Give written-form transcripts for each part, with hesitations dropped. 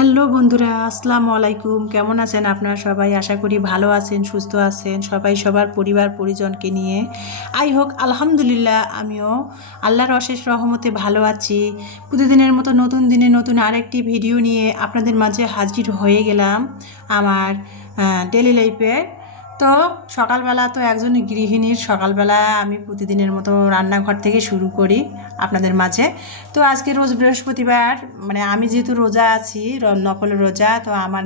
Hello বন্ধুরা, আসসালামু আলাইকুম। কেমন আছেন আপনারা সবাই? আশা করি ভালো আছেন, সুস্থ আছেন। সবাই সবার পরিবার পরিজনকে নিয়ে হোক আলহামদুলিল্লাহ, আমিও আল্লাহর অশেষ রহমতে ভালো আছি। প্রতিদিনের মতো নতুন দিনে নতুন আরেকটি ভিডিও নিয়ে আপনাদের মাঝে হাজির হয়ে গেলাম আমার ডেলি লাইফে। তো সকালবেলা তো একজন গৃহিণীর সকালবেলা আমি প্রতিদিনের মতো রান্নাঘর থেকে শুরু করি আপনাদের মাঝে। তো আজকে রোজ বৃহস্পতিবার, মানে আমি যেহেতু রোজা আছি, নফল রোজা, তো আমার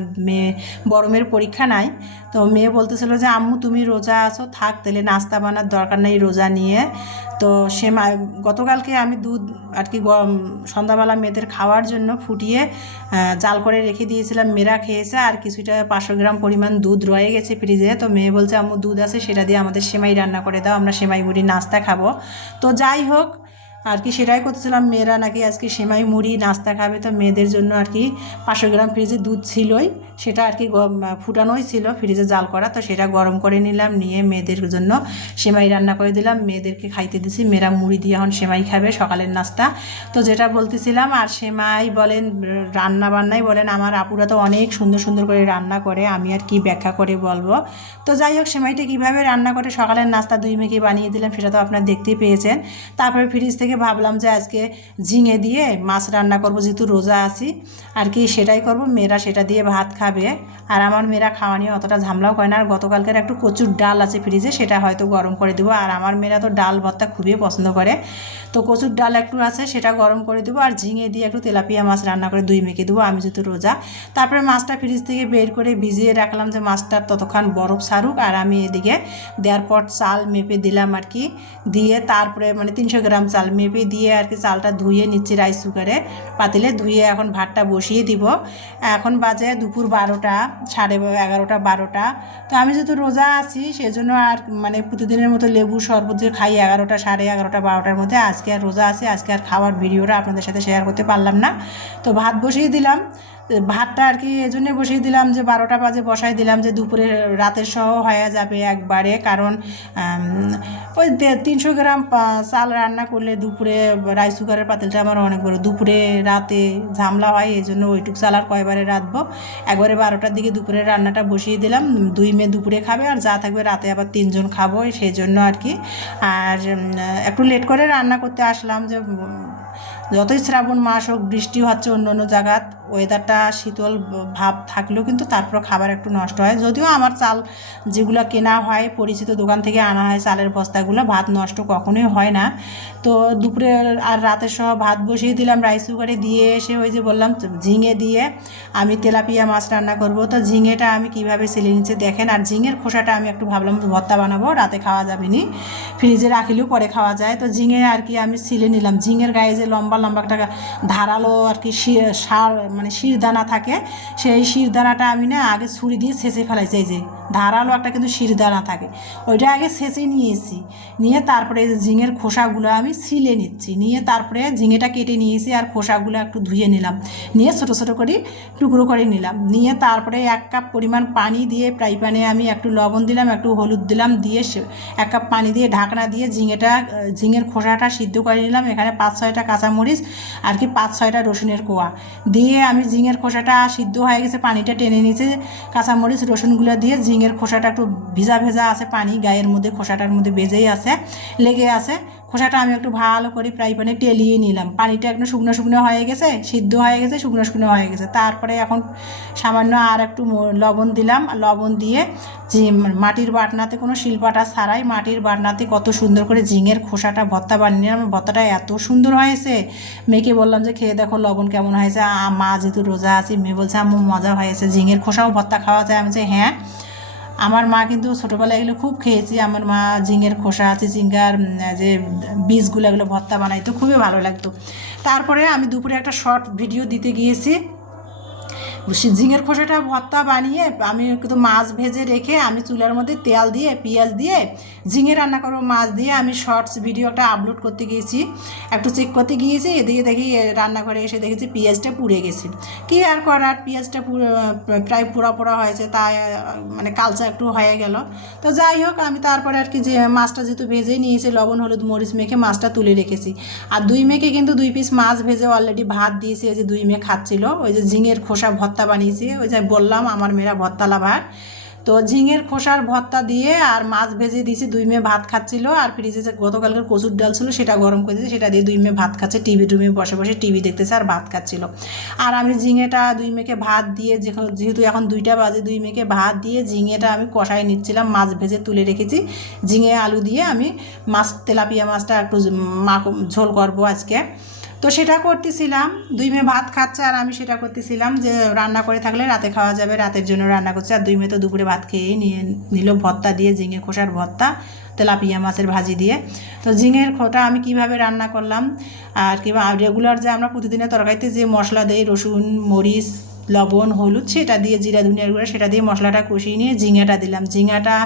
বড় মেয়ের পরীক্ষা নাই। তো মেয়ে বলতেছিল যে আম্মু তুমি রোজা আছো, থাক তাহলে নাস্তা বানার দরকার নেই রোজা নিয়ে। তো গতকালকে আমি দুধ আর কি সন্ধ্যাবেলা মেয়েদের খাওয়ার জন্য ফুটিয়ে জাল করে রেখে দিয়েছিলাম, মেয়েরা খেয়েছে। আর কিছুটা 500 গ্রাম পরিমাণ দুধ রয়ে গেছে ফ্রিজে। তো মেয়ে বলছে আম্মু দুধ আছে, সেটা দিয়ে আমাদের সেমাই রান্না করে দাও, আমরা সেমাই মুড়ি নাস্তা খাবো। তো যাই হোক আর কি, সেটাই করতেছিলাম। মেয়েরা নাকি আজকে সেমাই মুড়ি নাস্তা খাবে, তো মেয়েদের জন্য আর কি 500 গ্রাম ফ্রিজে দুধ ছিলই, সেটা আর কি ফুটানোই ছিল ফ্রিজে জাল করা। তো সেটা গরম করে নিলাম, নিয়ে মেয়েদের জন্য সেমাই রান্না করে দিলাম, মেয়েদেরকে খাইতে দিছি। মেয়েরা মুড়ি দিয়ে এখন সেমাই খাবে সকালের নাস্তা। তো যেটা বলতেছিলাম, আর সেমাই বলেন রান্না বান্নাই বলেন, আমার আপুরা তো অনেক সুন্দর সুন্দর করে রান্না করে, আমি আর কি ব্যাখ্যা করে বলবো। তো যাই হোক, সেমাইটা কীভাবে রান্না করে সকালের নাস্তা দুই মেয়েকে বানিয়ে দিলাম, সেটা তো আপনারা দেখতেই পেয়েছেন। তারপরে ফ্রিজ থেকে ভাবলাম যে আজকে ঝিঙে দিয়ে মাছ রান্না করব, যেহেতু রোজা আছি আর কি, সেটাই করব। মেয়েরা সেটা দিয়ে ভাত খাবে। আর আমার মেয়েরা খাওয়া নিয়ে অতটা ঝামেলাও করে না। আর গতকালকের একটু কচুর ডাল আছে ফ্রিজে, সেটা হয়তো গরম করে দেবো। আর আমার মেয়েরা তো ডাল ভর্তা খুবই পছন্দ করে, তো কচুর ডাল একটু আছে, সেটা গরম করে দেবো। আর ঝিঙে দিয়ে একটু তেলাপিয়া মাছ রান্না করে দুই মেয়েকে দেবো, আমি যেহেতু রোজা। তারপরে মাছটা ফ্রিজ থেকে বের করে ভিজিয়ে রাখলাম, যে মাছটা ততক্ষণ বরফ ছাড়ুক। আর আমি এদিকে দেওয়ার পর চাল মেপে দিলাম আর কি, দিয়ে তারপরে মানে 300 গ্রাম চাল মেপে দিয়ে আর কি চালটা ধুয়ে নিচ্ছি রাইস কুকারে পাতিলে, ধুয়ে এখন ভাতটা বসিয়ে দিব। এখন বাজে দুপুর 12টা, 11:30 12টা। তো আমি যেহেতু রোজা আছি সেজন্য আর মানে প্রতিদিনের মতো লেবু শরবত যে খাই 11টা, 11:30 12টার মধ্যে, আজকে আর রোজা আছে, আজকে আর খাওয়ার ভিডিওটা আপনাদের সাথে শেয়ার করতে পারলাম না। তো ভাত বসিয়ে দিলাম। ভাতটা আর কি এজন্য বসিয়ে দিলাম যে 12টা বাজে বসাই দিলাম, যে দুপুরে রাতের সহ হয়ে যাবে একবারে। কারণ ওই 300 গ্রাম চাল রান্না করলে দুপুরে রাইস কুকারের পাতিলটা আমার অনেক বড়, দুপুরে রাতে ঝামলা হয়, এই জন্য ওইটুক চাল আর কয়বারে রাঁধবো। একবারে 12টার দিকে দুপুরের রান্নাটা বসিয়ে দিলাম। দুই মেয়ে দুপুরে খাবে, আর যা থাকবে রাতে আবার 3জন খাবো, সেই জন্য আর কি। আর একটু লেট করে রান্না করতে আসলাম, যে যতই শ্রাবণ মাস হোক, বৃষ্টি হচ্ছে অন্য অন্য জায়গাত, ওয়েদারটা শীতল ভাব থাকলেও কিন্তু তারপর খাবার একটু নষ্ট হয়। যদিও আমার চাল যেগুলো কেনা হয় পরিচিত দোকান থেকে আনা হয়, চালের বস্তাগুলো, ভাত নষ্ট কখনোই হয় না। তো দুপুরে আর রাতের সহ ভাত বসিয়ে দিলাম রাইস কুকারে, দিয়ে এসে ওই যে বললাম ঝিঙে দিয়ে আমি তেলাপিয়া মাছ রান্না করব। তো ঝিঙেটা আমি কিভাবে ছেলে নিচ্ছে দেখেন। আর ঝিঙের খোসাটা আমি একটু ভাবলাম ভর্তা বানাবো, রাতে খাওয়া যাবে নি, ফ্রিজে রাখিলেও পরে খাওয়া যায়। তো ঝিঙে আর কি আমি ছিলে নিলাম। ঝিঙের গায়ে যে লম্বা লম্বা একটা ধারালো আর কি সার মানে শিরদানা থাকে, সেই শিরদানাটা আমি না আগে ছুরি দিয়ে ছেঁচে ফেলাইছি। এই যে ধারালো একটা কিন্তু শিরদানা থাকে, ওইটা আগে ছেঁচে নিয়েছি, নিয়ে তারপরে এই যে ঝিঙের খোসাগুলো আমি ছিলে নিচ্ছি, নিয়ে তারপরে ঝিঙেটা কেটে নিয়েছি, আর খোসাগুলো একটু ধুয়ে নিলাম, নিয়ে ছোটো ছোটো করে টুকরো করে নিলাম। নিয়ে তারপরে 1 কাপ পরিমাণ পানি দিয়ে ফ্রাই প্যানে আমি একটু লবণ দিলাম, একটু হলুদ দিলাম, দিয়ে 1 কাপ পানি দিয়ে ঢাকনা দিয়ে ঝিঙের খোসাটা সিদ্ধ করে নিলাম। এখানে 5-6টা কাঁচামরিচ আর কি 5-6টা রসুনের কোয়া দিয়ে আমি ঝিঙের খোসাটা সিদ্ধ হয়ে গেছে, পানিটা টেনে নিয়েছে, কাঁচামরিচ রসুনগুলো দিয়ে ঝিঙের খোসাটা একটু ভিজা ভেজা আছে, পানি গায়ের মধ্যে খোসাটার মধ্যে বেজেই আছে, লেগে আছে। খোসাটা আমি একটু ভালো করে ফ্রাই প্যানে টেলিয়ে নিলাম, পানিটা একটু শুকনো শুকনো হয়ে গেছে, সিদ্ধ হয়ে গেছে, শুকনো শুকনো হয়ে গেছে। তারপরে এখন সামান্য আর একটু লবণ দিলাম, লবণ দিয়ে যে মাটির বাটনাতে, কোনো শিলপাটা ছাড়াই মাটির বাটনাতে কত সুন্দর করে ঝিঙের খোসাটা ভর্তা বানিয়ে নিলাম। ভর্তাটা এত সুন্দর হয়েছে, মেয়েকে বললাম যে খেয়ে দেখো লবণ কেমন হয়েছে। মা যেহেতু রোজা আছে, মেয়ে বলছে আম্মু মজা হয়েছে, ঝিঙের খোসাও ভর্তা খাওয়া যায়। আমি বলছি হ্যাঁ, আমার মা কিন্তু ছোটোবেলায় এগুলো খুব খেয়েছি। আমার মা ঝিঙের খোসা আছে, ঝিঙ্গার যে বীজগুলো, এগুলো ভর্তা বানাইতো, খুবই ভালো লাগতো। তারপরে আমি দুপুরে একটা শর্ট ভিডিও দিতে গিয়েছি, ঝিঙের খোসাটা ভর্তা বানিয়ে আমি কিন্তু মাছ ভেজে রেখে আমি চুলার মধ্যে তেল দিয়ে পেঁয়াজ দিয়ে ঝিঙে রান্না করবো মাছ দিয়ে আমি শর্টস ভিডিওটা আপলোড করতে গিয়েছি, একটু চেক করতে গিয়েছি, এদিকে দেখি রান্নাঘরে এসে দেখেছি পেঁয়াজটা পুড়ে গেছে। কী আর করার, পেঁয়াজটা প্রায় পোড়া পোড়া হয়েছে, তাই মানে কালচা একটু হয়ে গেল। তো যাই হোক, আমি তারপরে আর কি যে মাছটা যেহেতু ভেজেই নিয়েছি লবণ হলুদ মরিচ মেখে মাছটা তুলে রেখেছি। আর দুই মেয়েকে কিন্তু 2 পিস মাছ ভেজে অলরেডি ভাত দিয়েছি, ওই যে 2 মেয়ে খাচ্ছিল। ওই যে ঝিঙের খোসা ভর্তা বানিয়েছি, ওই যে বললাম আমার মেয়েরা ভর্তা লাভার। তো ঝিঙের খোসার ভর্তা দিয়ে আর মাছ ভেজে দিয়েছি, 2 মেয়ে ভাত খাচ্ছিল। আর ফ্রিজে যে গতকালকের কচুর ডাল ছিল সেটা গরম করে দিয়েছি, সেটা দিয়ে 2 মেয়ে ভাত খাচ্ছে, টিভি টুমে বসে বসে টিভি দেখতেছে আর ভাত খাচ্ছিল। আর আমি ঝিঙেটা 2 মেয়েকে ভাত দিয়ে, যেহেতু এখন 2টা বাজে, 2 মেয়েকে ভাত দিয়ে ঝিঙেটা আমি কষায় নিচ্ছিলাম। মাছ ভেজে তুলে রেখেছি, ঝিঙে আলু দিয়ে আমি মাছ তেলাপিয়া মাছটা একটু ঝোল করবো আজকে। তো সেটা করতেছিলাম, 2 মেয়ে ভাত খাচ্ছে আর আমি সেটা করতেছিলাম যে রান্না করে থাকলে রাতে খাওয়া যাবে, রাতের জন্য রান্না করছে। আর 2 মেয়ে তো দুপুরে ভাত খেয়েই নিয়ে নিল ভর্তা দিয়ে, ঝিঙে খোসার ভর্তা তেলাপিয়া মাছের ভাজি দিয়ে। তো ঝিঙের খোটা আমি কিভাবে রান্না করলাম আর কি, রেগুলার যে আমরা প্রতিদিনের তরকারিতে যে মশলা দেই, রসুন মরিচ লবণ হলুদ সেটা দিয়ে, জিরা ধনিয়ার গুঁড়া সেটা দিয়ে মশলাটা কষিয়ে নিয়ে ঝিঙাটা দিলাম। ঝিঙাটা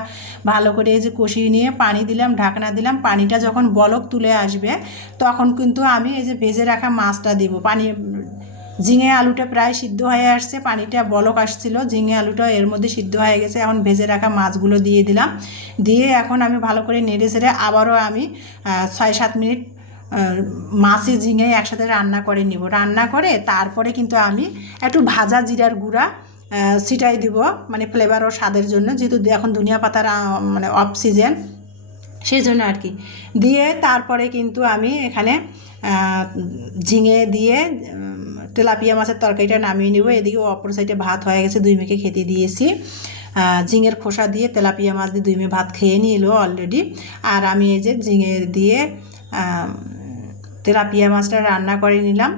ভালো করে এই যে কষিয়ে নিয়ে পানি দিলাম, ঢাকনা দিলাম। পানিটা যখন বলক তুলে আসবে তখন কিন্তু আমি এই যে ভেজে রাখা মাছটা দিব। ঝিঙে আলুটা প্রায় সিদ্ধ হয়ে আসছে, পানিটা বলক আসছিল, ঝিঙে আলুটা এর মধ্যে সিদ্ধ হয়ে গেছে। এখন ভেজে রাখা মাছগুলো দিয়ে দিলাম, দিয়ে এখন আমি ভালো করে নেড়ে ছেড়ে আবারও আমি 6-7 মিনিট মাছে ঝিঙে একসাথে রান্না করে নিব। রান্না করে তারপরে কিন্তু আমি একটু ভাজা জিরার গুঁড়া ছিটাই দিব, মানে ফ্লেভার ও স্বাদের জন্য, যেহেতু এখন ধনিয়া পাতার মানে অফ সিজন, সেই জন্য আর কি। দিয়ে তারপরে কিন্তু আমি এখানে ঝিঙে দিয়ে তেলাপিয়া মাছের তরকারিটা নামিয়ে নেব। এদিকে অপর সাইডে ভাত হয়ে গেছে, 2 মেয়েকে খেতে দিয়েছি। ঝিঙের খোসা দিয়ে তেলাপিয়া মাছ দিয়ে 2 মেয়ে ভাত খেয়ে নিল অলরেডি। আর আমি এই যে ঝিঙে দিয়ে তেলাপিয়া মাছটা রান্না করে নিলাম।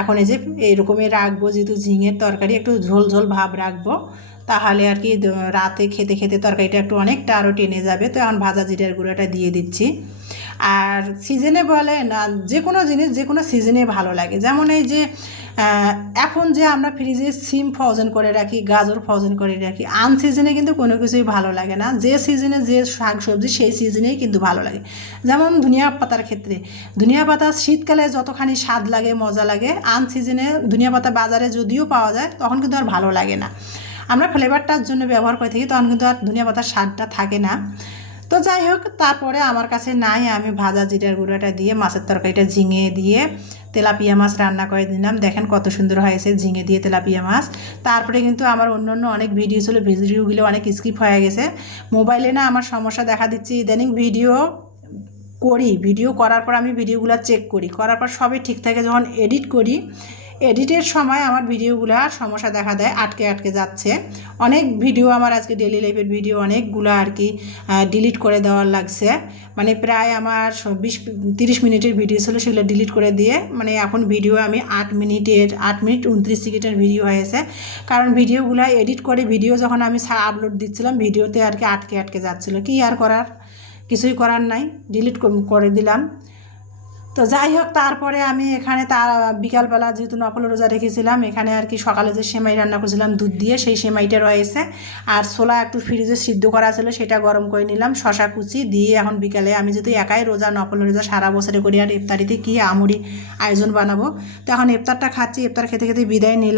এখন এই যে এইরকমই রাখবো, যেহেতু ঝিঙের তরকারি একটু ঝোল ঝোল ভাব রাখবো, তাহলে আর কি রাতে খেতে খেতে তরকারিটা একটু অনেকটা আরও টেনে যাবে। তো এখন ভাজা জিরার গুঁড়াটা দিয়ে দিচ্ছি। আর সিজনে বলে না, যে কোনো জিনিস যে কোনো সিজনে ভালো লাগে। যেমন এই যে এখন যে আমরা ফ্রিজে সিম ফ্রোজেন করে রাখি, গাজর ফ্রোজেন করে রাখি, আনসিজনে কিন্তু কোনো কিছুই ভালো লাগে না। যে সিজনে যে শাক সবজি সেই সিজনেই কিন্তু ভালো লাগে। যেমন ধনিয়া পাতার ক্ষেত্রে, ধনিয়া পাতা শীতকালে যতখানি স্বাদ লাগে মজা লাগে, আনসিজনে ধনিয়া পাতা বাজারে যদিও পাওয়া যায় তখন কিন্তু আর ভালো লাগে না। আমরা ফ্লেভারটার জন্য ব্যবহার করে থাকি, তখন কিন্তু আর ধনিয়া পাতার স্বাদটা থাকে না। তো যাই হোক, তারপরে আমার কাছে নাই, আমি ভাজা জিরার গুঁড়াটা দিয়ে মাছের তরকারিটা ঝিঙে দিয়ে তেলাপিয়া মাছ রান্না করে দিলাম। দেখেন কত সুন্দর হয়েছে ঝিঙে দিয়ে তেলাপিয়া মাছ। তারপরে কিন্তু আমার অন্য অন্য অনেক ভিডিও ছিল, ভিডিওগুলো অনেক স্কিপ হয়ে গেছে। মোবাইলে না আমার সমস্যা দেখা দিচ্ছে, ইদানিং ভিডিও করার পর আমি ভিডিওগুলো চেক করার পর সবই ঠিক থাকে, যখন এডিট করি, এডিটের সময় আমার ভিডিওগুলোর সমস্যা দেখা দেয়, আটকে আটকে যাচ্ছে। অনেক ভিডিও আমার আজকে ডেলি লাইফের ভিডিও অনেকগুলো আর কি ডিলিট করে দেওয়ার লাগছে। মানে প্রায় আমার 20-30 মিনিটের ভিডিও ছিল, সেগুলো ডিলিট করে দিয়ে মানে এখন ভিডিও আমি 8 মিনিট 29 সেকেন্ডের ভিডিও হয়েছে। কারণ ভিডিওগুলো এডিট করে ভিডিও যখন আমি আপলোড দিচ্ছিলাম, ভিডিওতে আর কি আটকে আটকে যাচ্ছিলো। কি আর করার, কিছুই করার নাই, ডিলিট করে দিলাম। তো যাই হোক, তারপরে আমি এখানে বিকালবেলা যেহেতু নফল রোজা রেখেছিলাম, এখানে আর কি সকালে যে সেমাই রান্না করেছিলাম দুধ দিয়ে, সেই সেমাইটা রয়েছে। আর ছোলা একটু ফ্রিজে সিদ্ধ করা ছিল, সেটা গরম করে নিলাম, শশা কুচি দিয়ে। এখন বিকালে আমি যেহেতু একাই রোজা, নফল রোজা সারা বছরে করি, আর ইফতারিতে কী আমুরি আয়োজন বানাবো। তো এখন ইফতারটা খাচ্ছি, ইফতার খেতে খেতে বিদায় নিলাম।